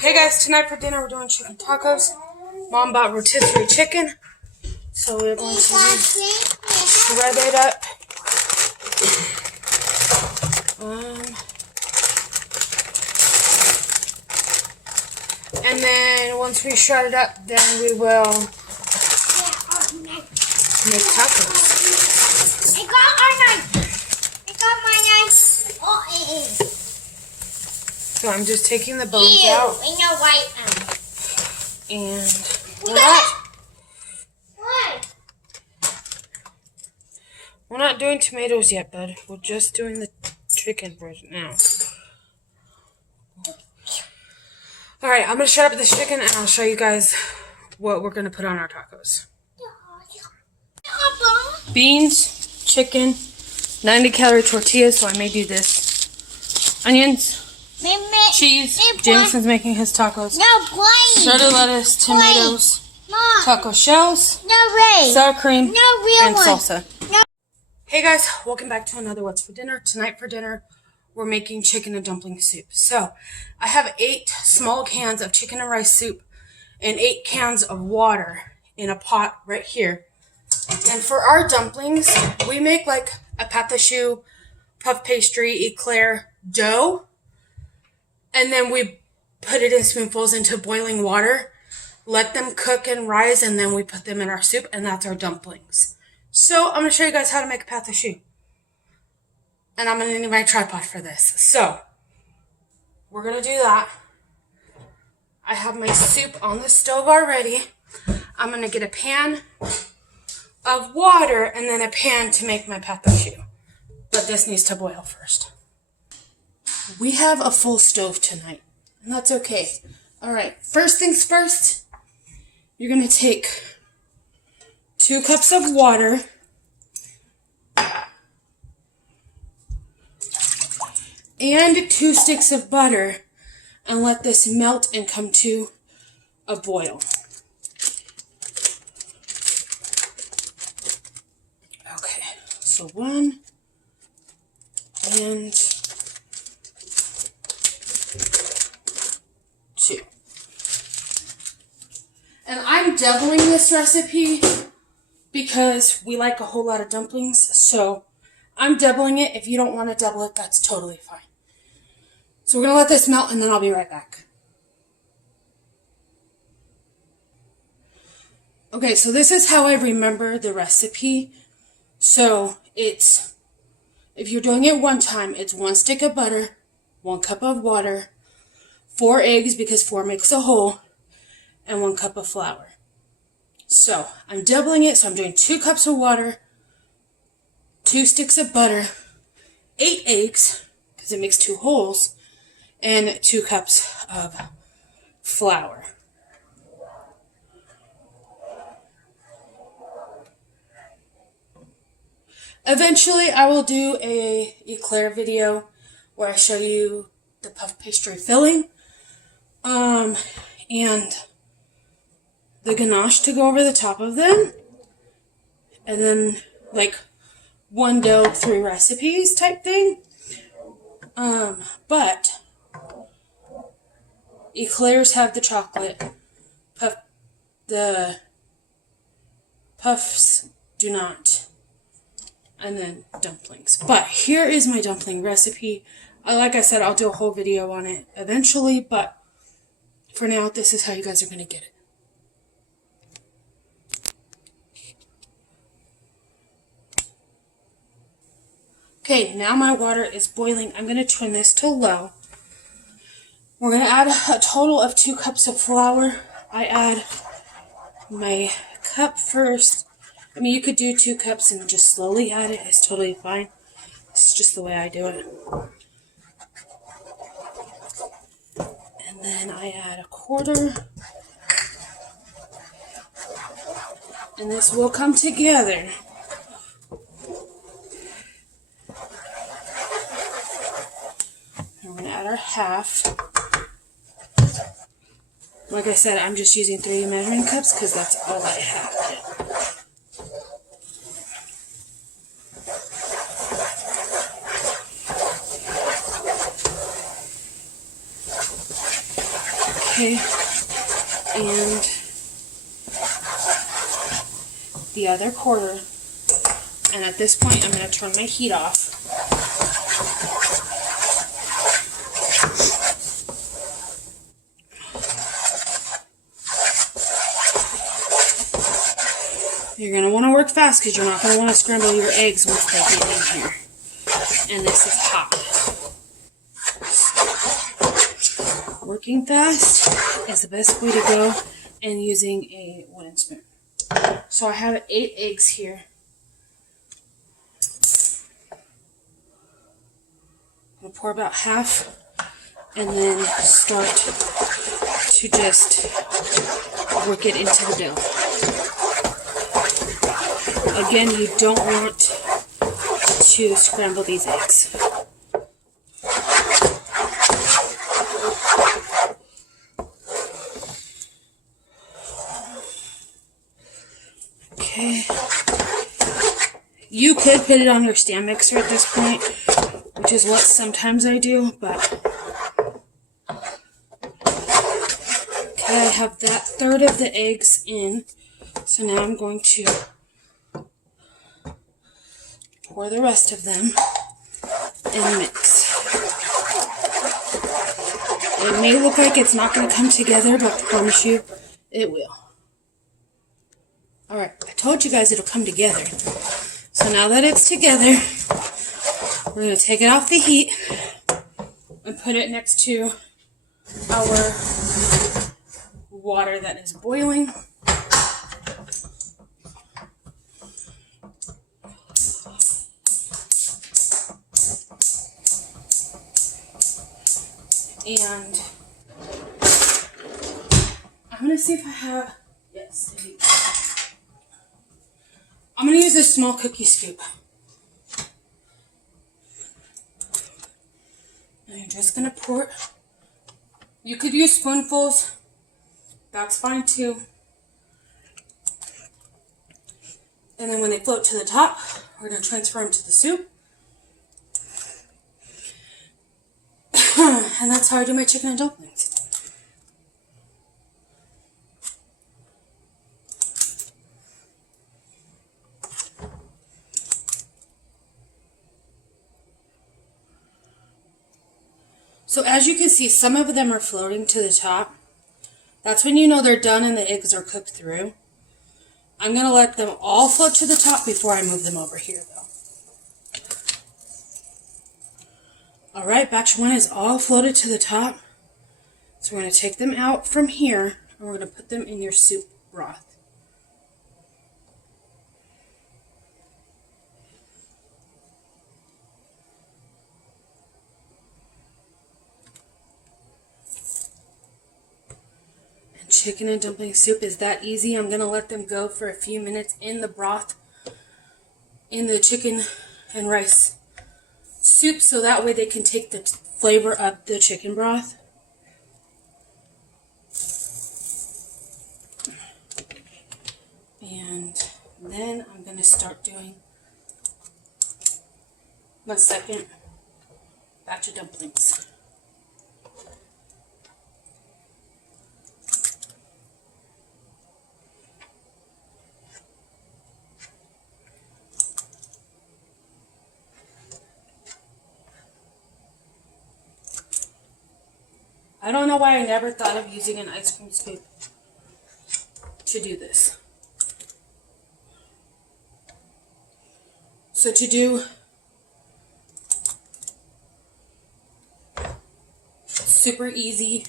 Hey guys, tonight for dinner we're doing chicken tacos. Mom bought rotisserie chicken, so we're going to shred it up. And then once we shred it up, then we will make tacos. I got our knife. I got my knife. Oh, it is. So I'm just taking the bones out. I know white. And we're not doing tomatoes yet, bud. We're just doing the chicken right now. Alright, I'm going to shred up this chicken and I'll show you guys what we're going to put on our tacos. Beans, chicken, 90-calorie tortillas, so I may do this. Onions, cheese, Jameson's making his tacos. Shredded lettuce, tomatoes, taco shells, sour cream, and salsa. Hey guys, welcome back to another What's for Dinner. Tonight for dinner, we're making chicken and dumpling soup. So, I have 8 small cans of chicken and rice soup and 8 cans of water in a pot right here. And for our dumplings, we make like a pâte à choux, puff pastry, eclair dough. And then we put it in spoonfuls into boiling water, let them cook and rise, and then we put them in our soup, and that's our dumplings. So I'm going to show you guys how to make a pâte à choux. And I'm going to need my tripod for this. So, we're going to do that. I have my soup on the stove already. I'm going to get a pan of water and then a pan to make my pâte à choux. But this needs to boil first. We have a full stove tonight, and that's okay. Alright, first things first, you're going to take 2 cups of water and 2 sticks of butter and let this melt and come to a boil. Okay, so 1 and 2. And I'm doubling this recipe because we like a whole lot of dumplings, so I'm doubling it. If you don't want to double it, that's totally fine. So we're going to let this melt and then I'll be right back. Okay, so this is how I remember the recipe. So it's, if you're doing it one time, it's 1 stick of butter, 1 cup of water, 4 eggs because 4 makes a whole, and 1 cup of flour. So I'm doubling it, so I'm doing 2 cups of water, 2 sticks of butter, 8 eggs, because it makes 2 wholes, and 2 cups of flour. Eventually, I will do a eclair video where I show you the puff pastry filling, and the ganache to go over the top of them, and then like 1 dough, 3 recipes type thing. But eclairs have the chocolate, the puffs do not, and then dumplings. But here is my dumpling recipe. Like I said, I'll do a whole video on it eventually, but for now, this is how you guys are going to get it. Okay, now my water is boiling. I'm going to turn this to low. We're going to add a total of 2 cups of flour. I add my cup first. I mean, you could do 2 cups and just slowly add it. It's totally fine. It's just the way I do it. And then I add a 1/4. And this will come together. We're going to add our 1/2. Like I said, I'm just using 3 measuring cups because that's all I have. Okay, and the other quarter. And at this point, I'm going to turn my heat off. You're going to want to work fast because you're not going to want to scramble your eggs once they get in here. And this is hot. Working fast is the best way to go, and using a wooden spoon. So I have 8 eggs here. I'm going to pour about half and then start to just work it into the dough. Again, you don't want to scramble these eggs. Okay. You could put it on your stand mixer at this point, which is what sometimes I do, but okay, I have that third of the eggs in, so now I'm going to pour the rest of them and mix. It may look like it's not going to come together, but I promise you it will. Alright, I told you guys it'll come together. So now that it's together, we're going to take it off the heat and put it next to our water that is boiling. And I'm going to see if I have, yes, I'm going to use a small cookie scoop. And you're just going to pour it. You could use spoonfuls. That's fine too. And then when they float to the top, we're going to transfer them to the soup. And that's how I do my chicken and dumplings. So as you can see, some of them are floating to the top. That's when you know they're done and the eggs are cooked through. I'm going to let them all float to the top before I move them over here, though. Alright, batch 1 is all floated to the top. So we're going to take them out from here, and we're going to put them in your soup broth. Chicken and dumpling soup is that easy. I'm going to let them go for a few minutes in the broth, in the chicken and rice soup, so that way they can take the flavor of the chicken broth. And then I'm going to start doing my second batch of dumplings. I don't know why I never thought of using an ice cream scoop to do this. So to do super easy,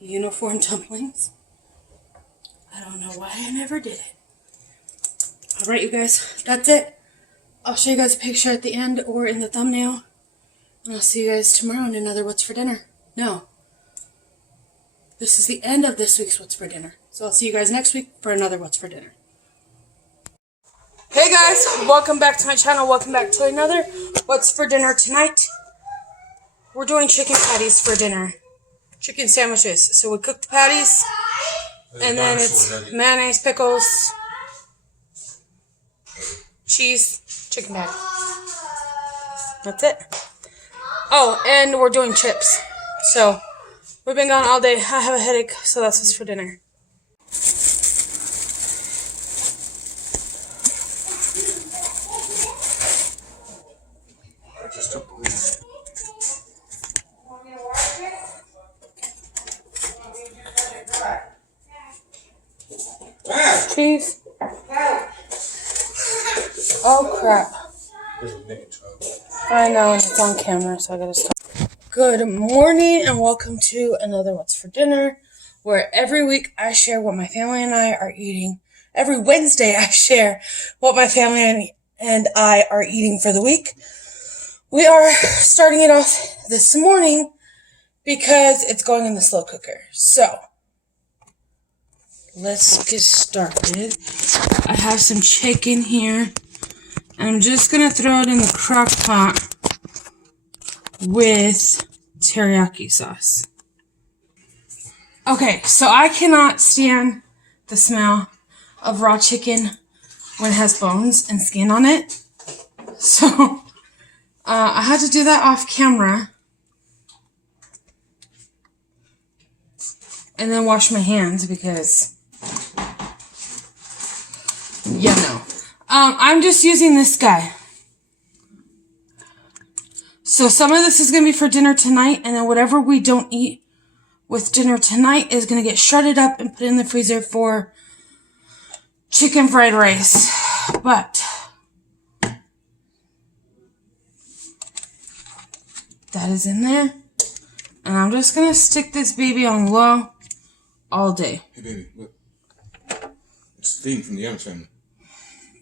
uniform dumplings, I don't know why I never did it. Alright, you guys, that's it. I'll show you guys a picture at the end or in the thumbnail. And I'll see you guys tomorrow in another What's for Dinner. No. This is the end of this week's What's for Dinner. So I'll see you guys next week for another What's for Dinner. Hey guys, welcome back to my channel. Welcome back to another What's for Dinner tonight. We're doing chicken patties for dinner. Chicken sandwiches. So we cook the patties, and then it's mayonnaise, pickles, cheese, chicken patty. That's it. Oh, and we're doing chips. So We've been gone all day. I have a headache, so that's what's for dinner. Cheese. Oh crap. I know, and it's on camera, so I gotta stop. Good morning and welcome to another What's for Dinner, where every week I share what my family and I are eating. Every Wednesday I share what my family and I are eating for the week. We are starting it off this morning because it's going in the slow cooker. So, let's get started. I have some chicken here. And I'm just going to throw it in the crock pot with teriyaki sauce. Okay, so I cannot stand the smell of raw chicken when it has bones and skin on it. So, I had to do that off camera. And then wash my hands because, yeah, no. I'm just using this guy. So some of this is going to be for dinner tonight, and then whatever we don't eat with dinner tonight is going to get shredded up and put in the freezer for chicken fried rice. But that is in there. And I'm just going to stick this baby on low all day. Hey baby, look. It's steam from the Adams family.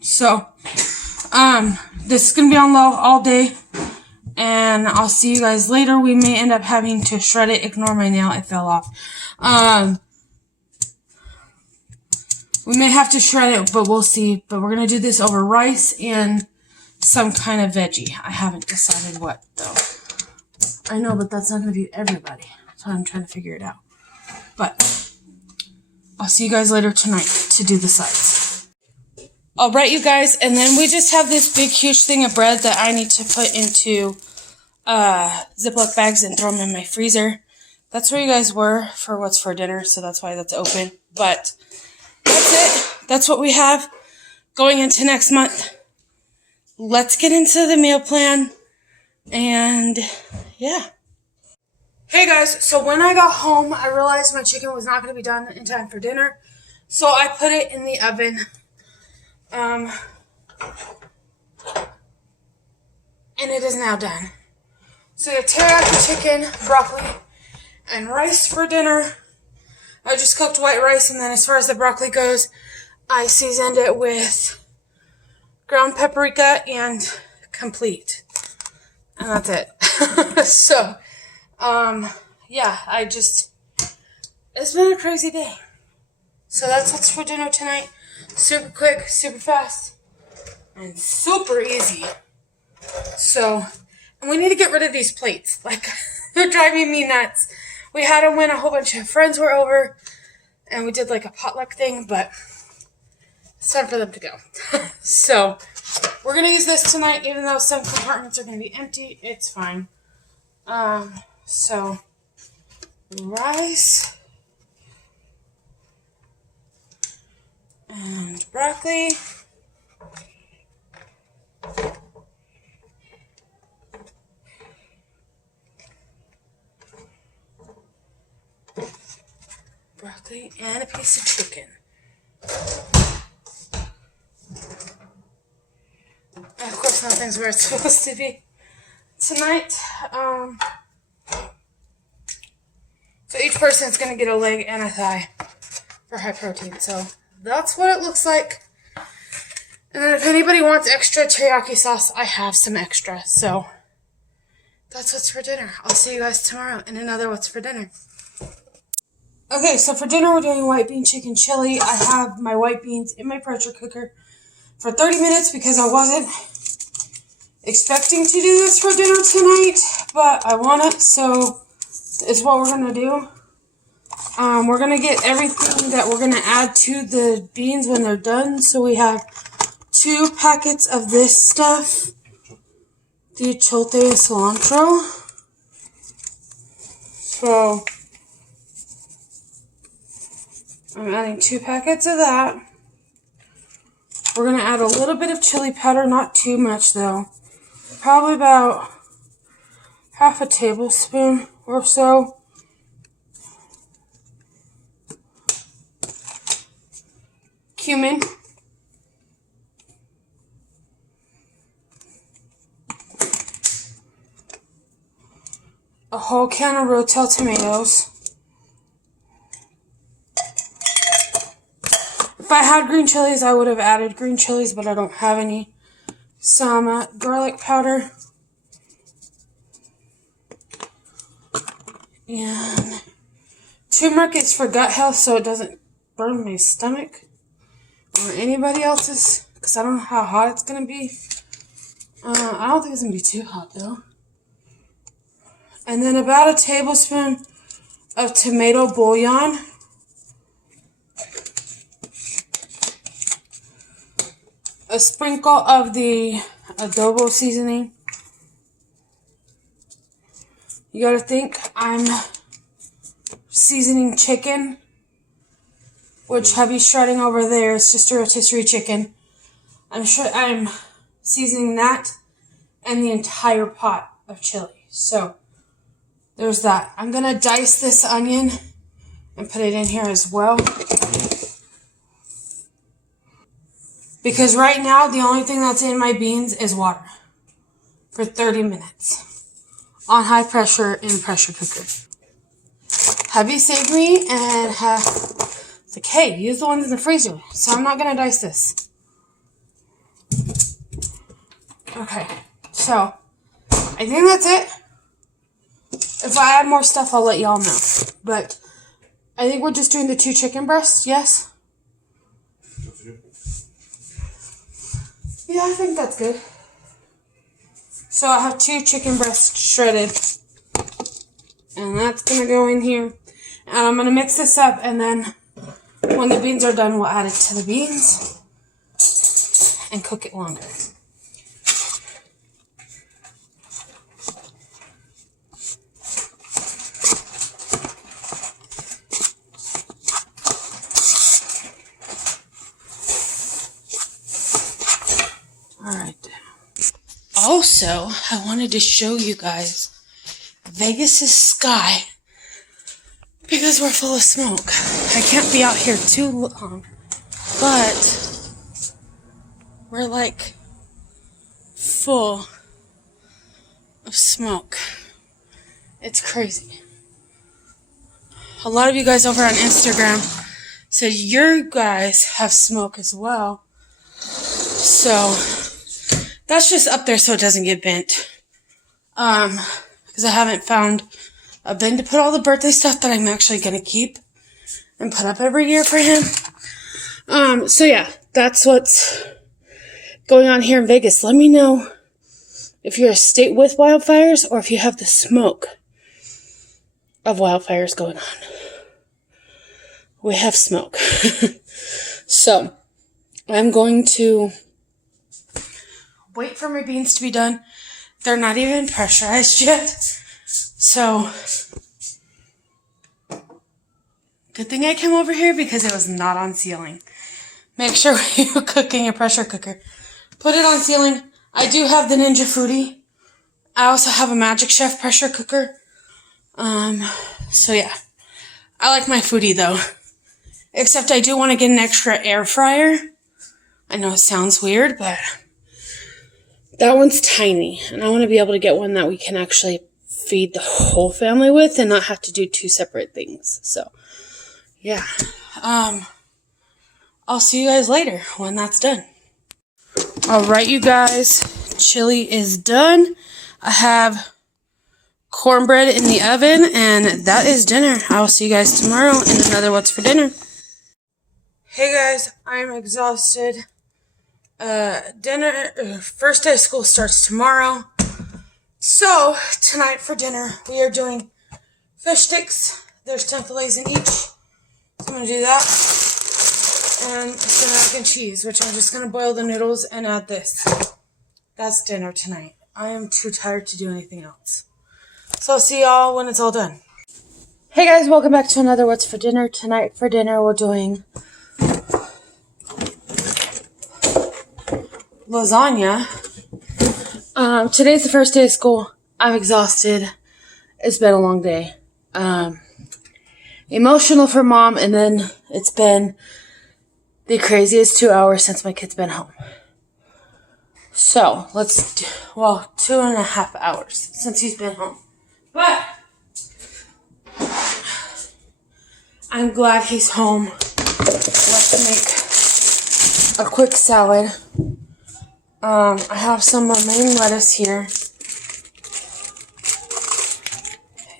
So, this is going to be on low all day, and I'll see you guys later. We may end up having to shred it. Ignore my nail, it fell off. We may have to shred it, but we'll see. But we're going to do this over rice and some kind of veggie. I haven't decided what, though. I know, but that's not going to be everybody, so I'm trying to figure it out. But I'll see you guys later tonight to do the sides. Alright, you guys, and then we just have this big, huge thing of bread that I need to put into Ziploc bags and throw them in my freezer. That's where you guys were for What's for Dinner, so that's why that's open. But that's it. That's what we have going into next month. Let's get into the meal plan, and yeah. Hey guys, so when I got home, I realized my chicken was not going to be done in time for dinner, so I put it in the oven. And it is now done. So we have teriyaki chicken, broccoli, and rice for dinner. I just cooked white rice, and then as far as the broccoli goes, I seasoned it with ground paprika and complete. And that's it. So, yeah, it's been a crazy day. So that's what's for dinner tonight. Super quick, super fast, and super easy. So, and we need to get rid of these plates. Like, they're driving me nuts. We had them when a whole bunch of friends were over, and we did like a potluck thing, but it's time for them to go. So, we're going to use this tonight, even though some compartments are going to be empty. It's fine. So, rice. And broccoli. Broccoli and a piece of chicken. And of course, nothing's where it's supposed to be tonight. So each person's going to get a leg and a thigh for high protein. So that's what it looks like. And then if anybody wants extra teriyaki sauce, I have some extra. So that's what's for dinner. I'll see you guys tomorrow in another What's for Dinner. Okay, so for dinner we're doing white bean chicken chili. I have my white beans in my pressure cooker for 30 minutes because I wasn't expecting to do this for dinner tonight, but I want it, so it's what we're going to do. We're going to get everything that we're going to add to the beans when they're done. So we have 2 packets of this stuff. The chipotle cilantro. So I'm adding 2 packets of that. We're going to add a little bit of chili powder, not too much though. Probably about half a tablespoon or so. Cumin. A whole can of Rotel tomatoes. If I had green chilies, I would have added green chilies, but I don't have any. Some garlic powder. And turmeric is for gut health, so it doesn't burn my stomach or anybody else's, because I don't know how hot it's going to be. I don't think it's going to be too hot, though. And then about a tablespoon of tomato bouillon. A sprinkle of the adobo seasoning. You gotta think I'm seasoning chicken, which Hubby's shredding over there. It's just a rotisserie chicken. I'm seasoning that and the entire pot of chili. So there's that. I'm gonna dice this onion and put it in here as well. Because right now, the only thing that's in my beans is water. For 30 minutes. On high pressure in a pressure cooker. Hubby saved me and it's like, hey, use the ones in the freezer. So I'm not going to dice this. Okay. So, I think that's it. If I add more stuff, I'll let y'all know. But, I think we're just doing the 2 chicken breasts, yes? Yeah, I think that's good. So I have 2 chicken breasts shredded. And that's going to go in here. And I'm going to mix this up, and then when the beans are done, we'll add it to the beans and cook it longer. Alright. Also, I wanted to show you guys Vegas's sky because we're full of smoke. I can't be out here too long, but we're like full of smoke. It's crazy. A lot of you guys over on Instagram said you guys have smoke as well. So that's just up there so it doesn't get bent. Because I haven't found a bin to put all the birthday stuff that I'm actually going to keep and put up every year for him. So yeah, that's what's going on here in Vegas. Let me know if you're a state with wildfires or if you have the smoke of wildfires going on. We have smoke. So, I'm going to wait for my beans to be done. They're not even pressurized yet. So, good thing I came over here because it was not on sealing. Make sure when you're cooking a pressure cooker, put it on sealing. I do have the Ninja Foodie. I also have a Magic Chef pressure cooker. So yeah. I like my Foodie though. Except I do want to get an extra air fryer. I know it sounds weird, but that one's tiny. And I want to be able to get one that we can actually feed the whole family with and not have to do 2 separate things. So, yeah. I'll see you guys later when that's done. Alright, you guys. Chili is done. I have cornbread in the oven, and that is dinner. I will see you guys tomorrow in another What's for Dinner. Hey guys, I'm exhausted. First day of school starts tomorrow. So, tonight for dinner, we are doing fish sticks. There's 10 fillets in each. So I'm going to do that. And some mac and cheese, which I'm just going to boil the noodles and add this. That's dinner tonight. I am too tired to do anything else. So I'll see y'all when it's all done. Hey guys, welcome back to another What's for Dinner. Tonight for dinner we're doing lasagna. Today's the first day of school. I'm exhausted. It's been a long day. Emotional for mom, and then it's been the craziest 2 hours since my kid's been home. So, 2.5 hours since he's been home. But I'm glad he's home. Let's make a quick salad. I have some romaine lettuce here.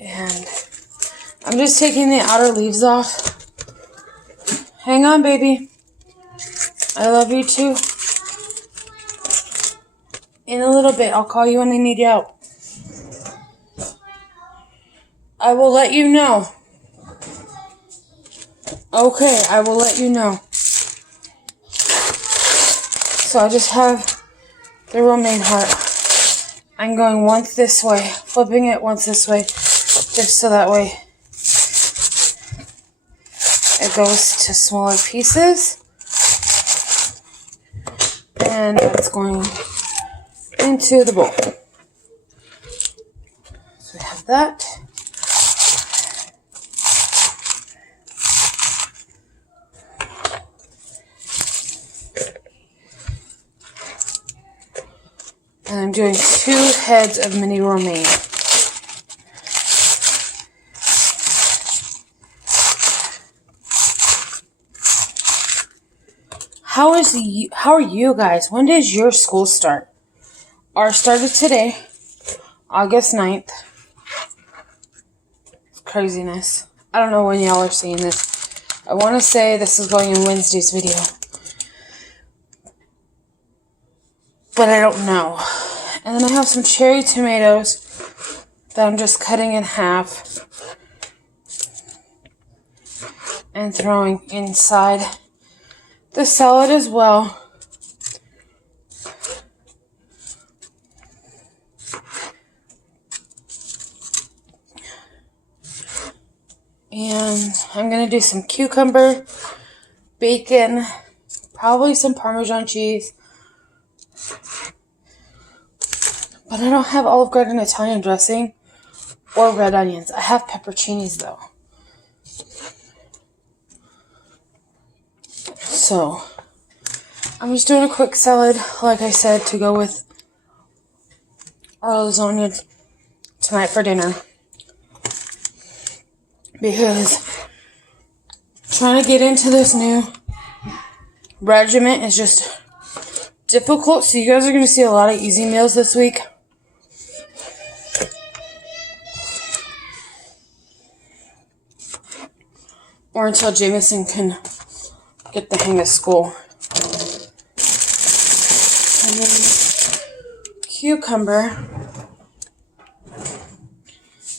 And I'm just taking the outer leaves off. Hang on, baby. I love you too. In a little bit, I'll call you when I need you out. I will let you know. Okay, I will let you know. So I just have the romaine heart. I'm going once this way, flipping it once this way, just so that way it goes to smaller pieces. And it's going into the bowl. So we have that. And I'm doing 2 heads of mini romaine. How are you guys? When does your school start? Ours started today, August 9th. Craziness. I don't know when y'all are seeing this. I want to say this is going in Wednesday's video. But I don't know. And then I have some cherry tomatoes that I'm just cutting in half and throwing inside the salad as well. And I'm going to do some cucumber, bacon, probably some Parmesan cheese. But I don't have Olive Garden Italian dressing or red onions. I have pepperoncinis though. So, I'm just doing a quick salad, like I said, to go with our lasagna tonight for dinner. Because trying to get into this new regiment is just difficult. So you guys are going to see a lot of easy meals this week. Or until Jameson can get the hang of school. And then cucumber.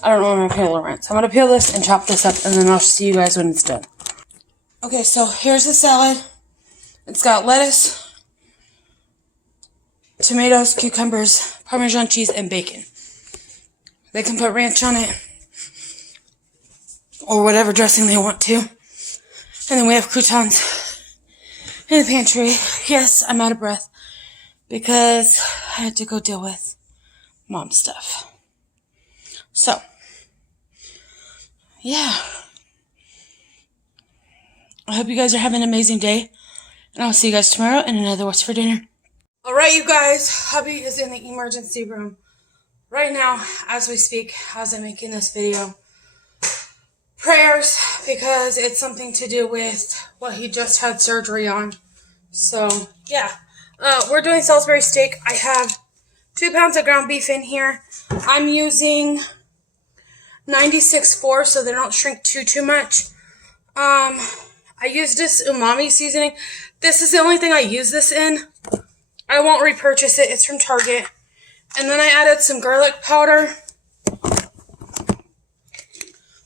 I don't know when I'm going to peel it. So I'm going to peel this and chop this up, and then I'll see you guys when it's done. Okay, so here's the salad. It's got lettuce, tomatoes, cucumbers, Parmesan cheese, and bacon. They can put ranch on it, or whatever dressing they want to. And then we have croutons in the pantry. Yes, I'm out of breath because I had to go deal with mom stuff. So, yeah. I hope you guys are having an amazing day. And I'll see you guys tomorrow in another What's for Dinner. Alright, you guys. Hubby is in the emergency room right now as we speak, as I'm making this video. Prayers, because it's something to do with what he just had surgery on. So, yeah. We're doing Salisbury steak. I have 2 pounds of ground beef in here. I'm using 96.4 so they don't shrink too much. I use this umami seasoning. This is the only thing I use this in. I won't repurchase it. It's from Target. And then I added some garlic powder,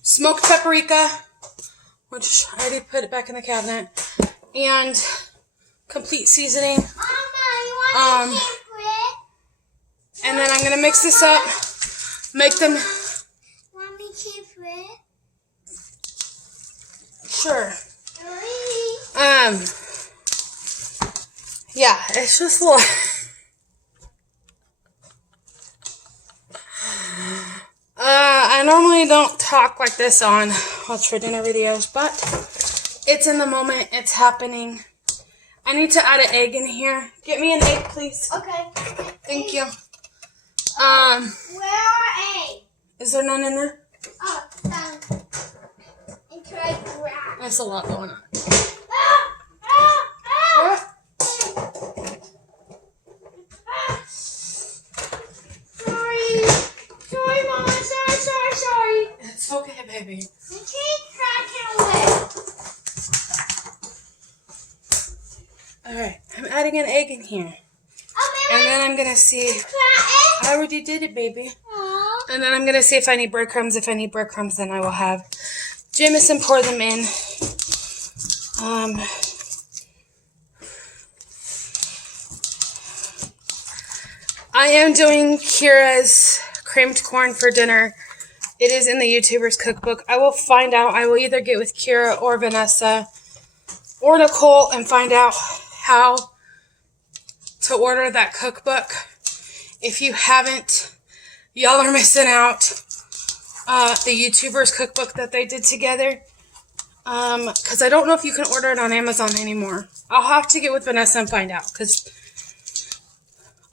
smoked paprika, which I already put it back in the cabinet, and complete seasoning. And then I'm going to mix this up, make them... Sure. Yeah, it's just a lot. I normally don't talk like this on What's for Dinner videos, but it's in the moment. It's happening. I need to add an egg in here. Get me an egg, please. Okay. Thank you. Where are eggs? Is there none in there? Oh, and try to grab. That's a lot going on. Ah! Sorry, Mama. Sorry. It's okay, baby. The cake cracking away. Alright, I'm adding an egg in here. And then I'm going to see. I already did it, baby. And then I'm going to see if I need breadcrumbs. If I need breadcrumbs, then I will have Jameson pour them in. I am doing Kira's creamed corn for dinner. It is in the YouTuber's cookbook. I will find out. I will either get with Kira or Vanessa or Nicole and find out how to order that cookbook. If you haven't, y'all are missing out. The YouTuber's cookbook that they did together. Because I don't know if you can order it on Amazon anymore. I'll have to get with Vanessa and find out. Because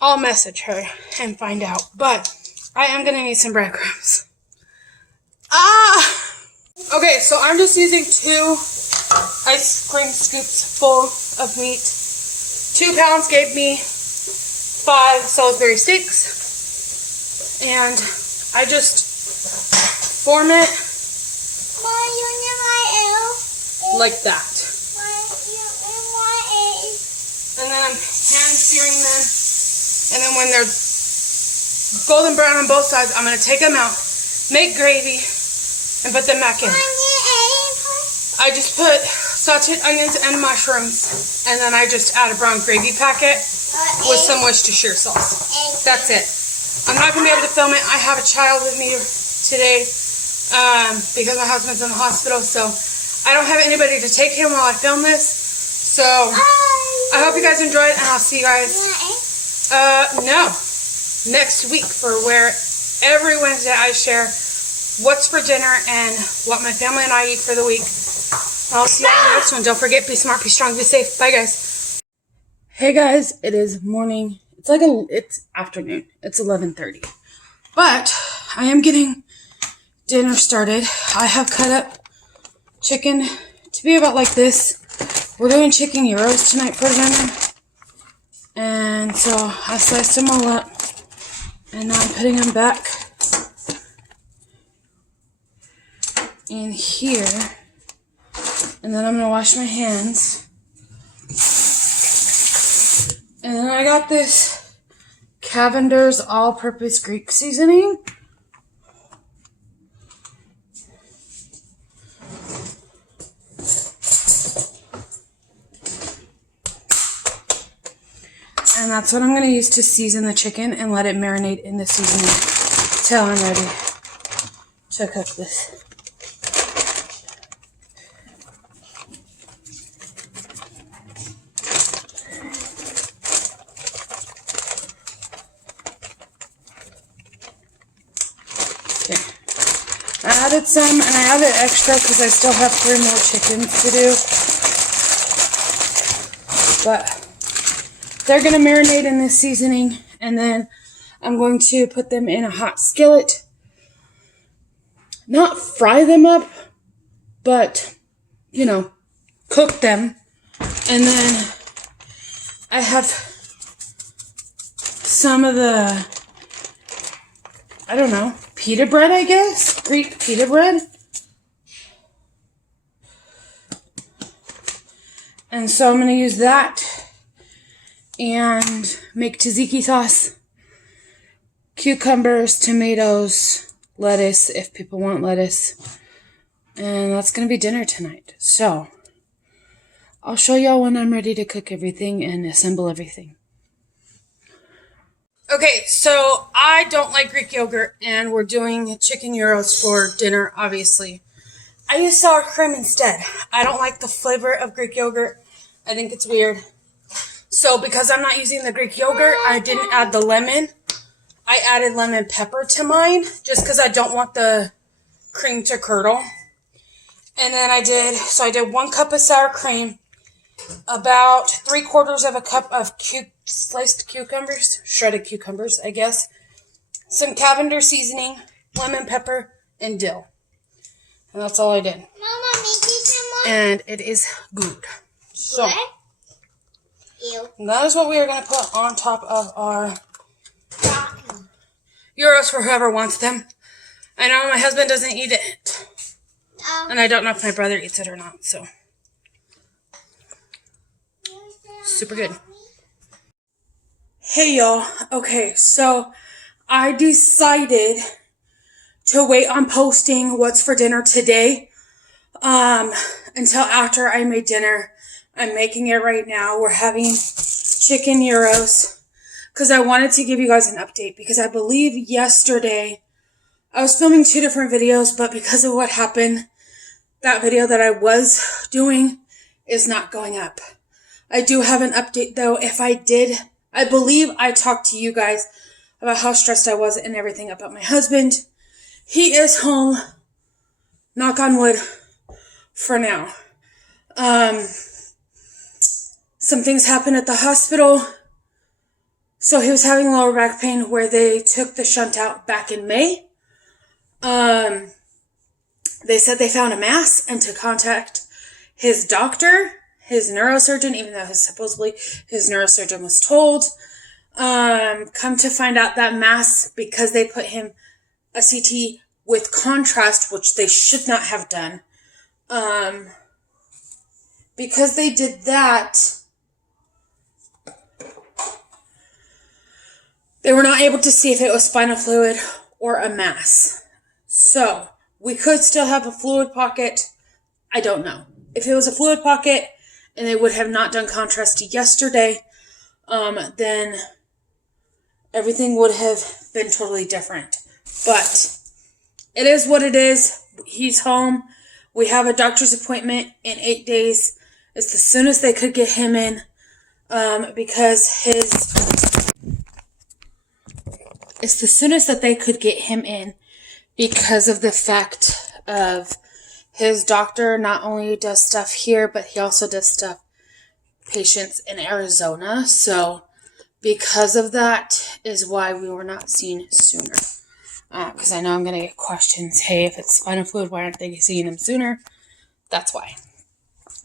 I'll message her and find out. But I am going to need some breadcrumbs. Okay, so I'm just using 2 ice cream scoops full of meat. 2 pounds gave me 5 Salisbury steaks. And I just form it like that. And then I'm hand searing them. And then when they're golden brown on both sides, I'm going to take them out, make gravy, and put them back in. I just put sauteed onions and mushrooms, and then I just add a brown gravy packet with some Worcestershire sauce. That's it. I'm not going to be able to film it. I have a child with me today because my husband's in the hospital, so I don't have anybody to take him while I film this. So I hope you guys enjoy it, and I'll see you guys next week for where every Wednesday I share what's for dinner and what my family and I eat for the week. I'll see you on the next one. Don't forget, be smart, be strong, be safe. Bye, guys. Hey, guys. It is morning. It's afternoon. It's 11:30. But I am getting dinner started. I have cut up chicken to be about like this. We're doing chicken gyros tonight for dinner. And so I sliced them all up. And now I'm putting them back in here. And then I'm going to wash my hands. And then I got this Cavender's all-purpose Greek seasoning. And that's what I'm going to use to season the chicken and let it marinate in the seasoning till I'm ready to cook this. Okay. I added some and I added extra because I still have 3 more chickens to do. But they're going to marinate in this seasoning, and then I'm going to put them in a hot skillet. Not fry them up, but, you know, cook them. And then I have some of the, I don't know, pita bread, I guess? Greek pita bread. And so I'm going to use that and make tzatziki sauce, cucumbers, tomatoes, lettuce, if people want lettuce. And that's going to be dinner tonight. So I'll show y'all when I'm ready to cook everything and assemble everything. Okay, so I don't like Greek yogurt, and we're doing chicken gyros for dinner, obviously. I use sour cream instead. I don't like the flavor of Greek yogurt. I think it's weird. So because I'm not using the Greek yogurt, I didn't add the lemon. I added lemon pepper to mine just because I don't want the cream to curdle. And then I did 1 cup of sour cream, about 3/4 of a cup of sliced cucumbers, shredded cucumbers, I guess, some Cavender seasoning, lemon pepper, and dill. And that's all I did. Mama, make me some more. And it is good. So, Ew. that is what we are going to put on top of our gyros for whoever wants them. I know my husband doesn't eat it. And I don't know if my brother eats it or not, so. Super good. Hey, y'all. Okay, so I decided to wait on posting what's for dinner today until after I made dinner. I'm making it right now. We're having chicken gyros because I wanted to give you guys an update because I believe yesterday I was filming 2 different videos, but because of what happened, that video that I was doing is not going up. I do have an update though. If I did, I believe I talked to you guys about how stressed I was and everything about my husband. He is home, knock on wood, for now. Some things happened at the hospital. So he was having lower back pain where they took the shunt out back in May. They said they found a mass and to contact his doctor, his neurosurgeon, even though supposedly his neurosurgeon was told. Come to find out that mass, because they put him a CT with contrast, which they should not have done. Because they did that, they were not able to see if it was spinal fluid or a mass. So, we could still have a fluid pocket. I don't know. If it was a fluid pocket and they would have not done contrast yesterday, then everything would have been totally different. But it is what it is. He's home. We have a doctor's appointment in 8 days. It's the soonest they could get him in because it's the soonest that they could get him in because of the fact of his doctor not only does stuff here, but he also does stuff patients in Arizona. So because of that is why we were not seen sooner. Because I know I'm going to get questions. Hey, if it's spinal fluid, why aren't they seeing him sooner? That's why.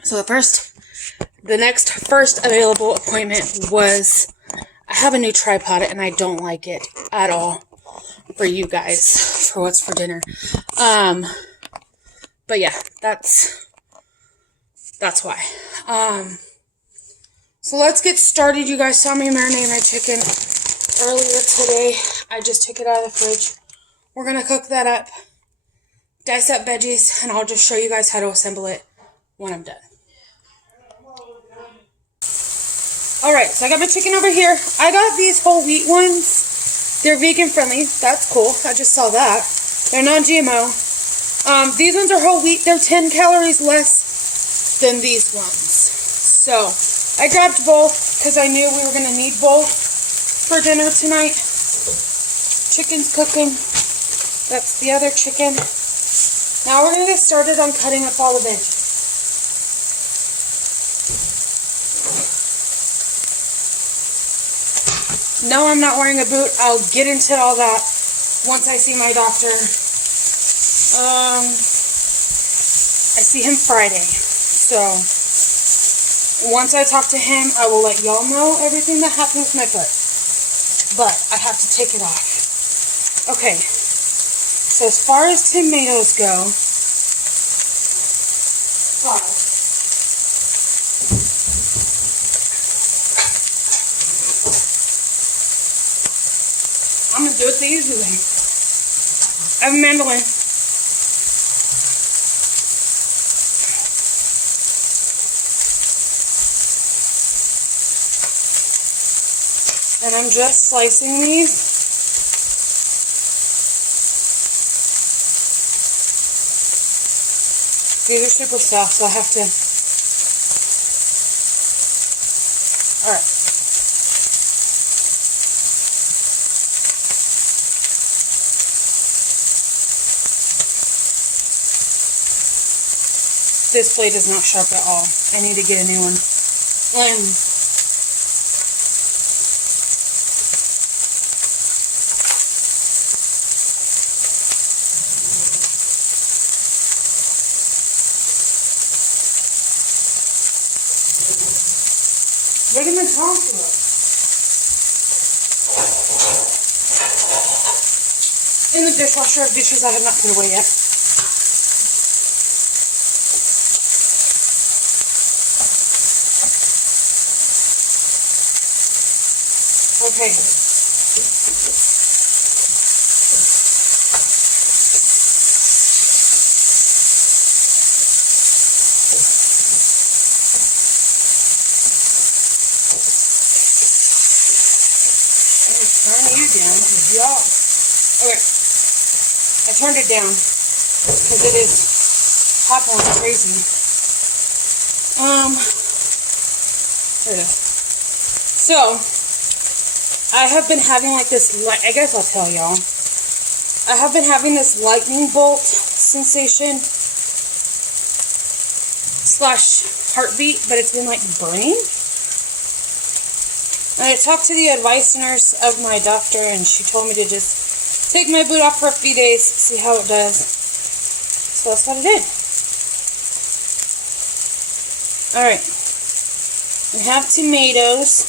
So the next first available appointment was, I have a new tripod and I don't like it at all for you guys, for what's for dinner. But yeah, that's why. So let's get started. You guys saw me marinate my chicken earlier today. I just took it out of the fridge. We're going to cook that up, dice up veggies, and I'll just show you guys how to assemble it when I'm done. Alright, so I got my chicken over here. I got these whole wheat ones. They're vegan friendly. That's cool. I just saw that. They're non-GMO. These ones are whole wheat. They're 10 calories less than these ones. So, I grabbed both because I knew we were going to need both for dinner tonight. Chicken's cooking. That's the other chicken. Now we're going to get started on cutting up all the veggies. No, I'm not wearing a boot. I'll get into all that once I see my doctor. I see him Friday. So, once I talk to him, I will let y'all know everything that happened with my foot. But I have to take it off. Okay. So as far as tomatoes go, I'm going to do it the easy way. I have a mandolin. And I'm just slicing these. These are super soft, so I have to... Alright. This blade is not sharp at all. I need to get a new one. What am I talking about? In the dishwasher of dishes I have not put away yet. Okay. Turn you down because y'all. Okay. I turned it down because it is popping like crazy. There it is. So, I have been having like this, I guess I'll tell y'all. I have been having this lightning bolt sensation / heartbeat, but it's been like burning. And I talked to the advice nurse of my doctor, and she told me to just take my boot off for a few days, see how it does. So that's what I did. Alright. We have tomatoes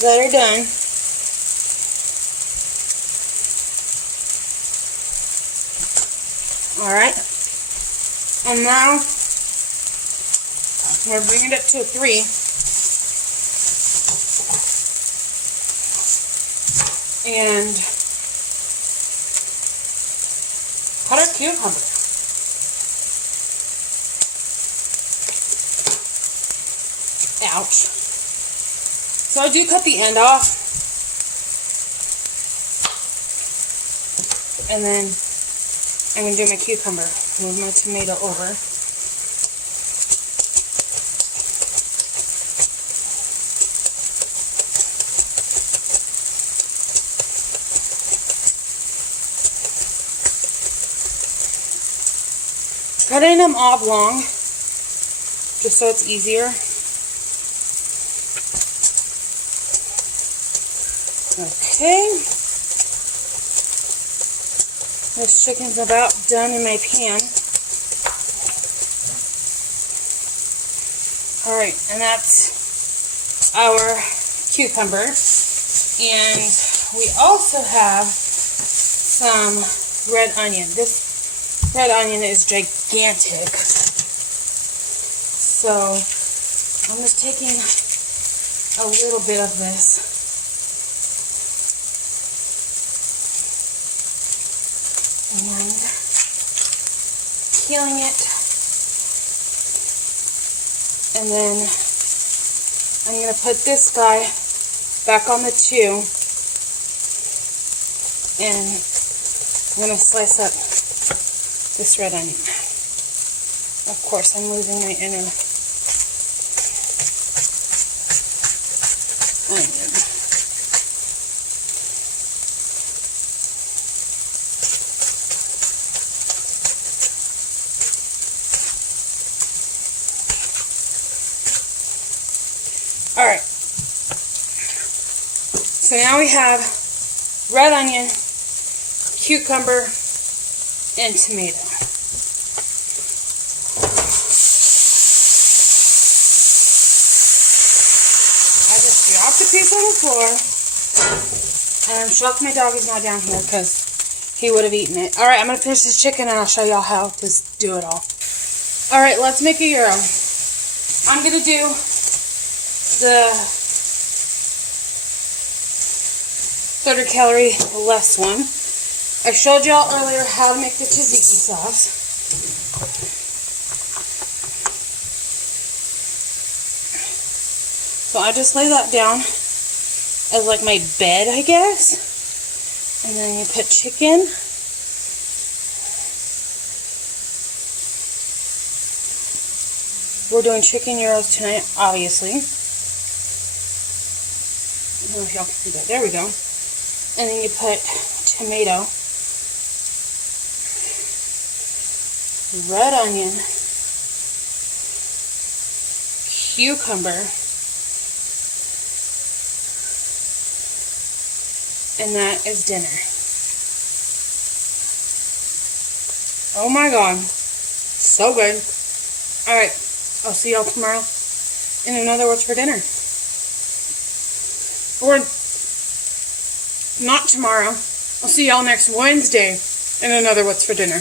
that are done. Alright. And now, I'm going to bring it up to a 3. And cut our cucumber. Ouch. So I do cut the end off. And then I'm going to do my cucumber. Move my tomato over. Cutting them oblong, just so it's easier. Okay. This chicken's about done in my pan. Alright, and that's our cucumber. And we also have some red onion. This red onion is gigantic. So I'm just taking a little bit of this. And peeling it. And then I'm going to put this guy back on the 2. And I'm going to slice up this red onion. Of course, I'm losing my inner onion. Alright. So now we have red onion, cucumber, and tomato. I just dropped a piece on the floor, and I'm shocked my dog is not down here because he would have eaten it. Alright, I'm going to finish this chicken and I'll show y'all how to do it all. Alright, let's make a gyro. I'm going to do the 30 calorie less one. I showed y'all earlier how to make the tzatziki sauce. So I just lay that down as like my bed, I guess. And then you put chicken. We're doing chicken gyros tonight, obviously. I don't know if y'all can see that. There we go. And then you put tomato, red onion, cucumber, and that is dinner. Oh my god. So good. Alright, I'll see y'all tomorrow in another What's for Dinner. Or not tomorrow. I'll see y'all next Wednesday in another What's for Dinner.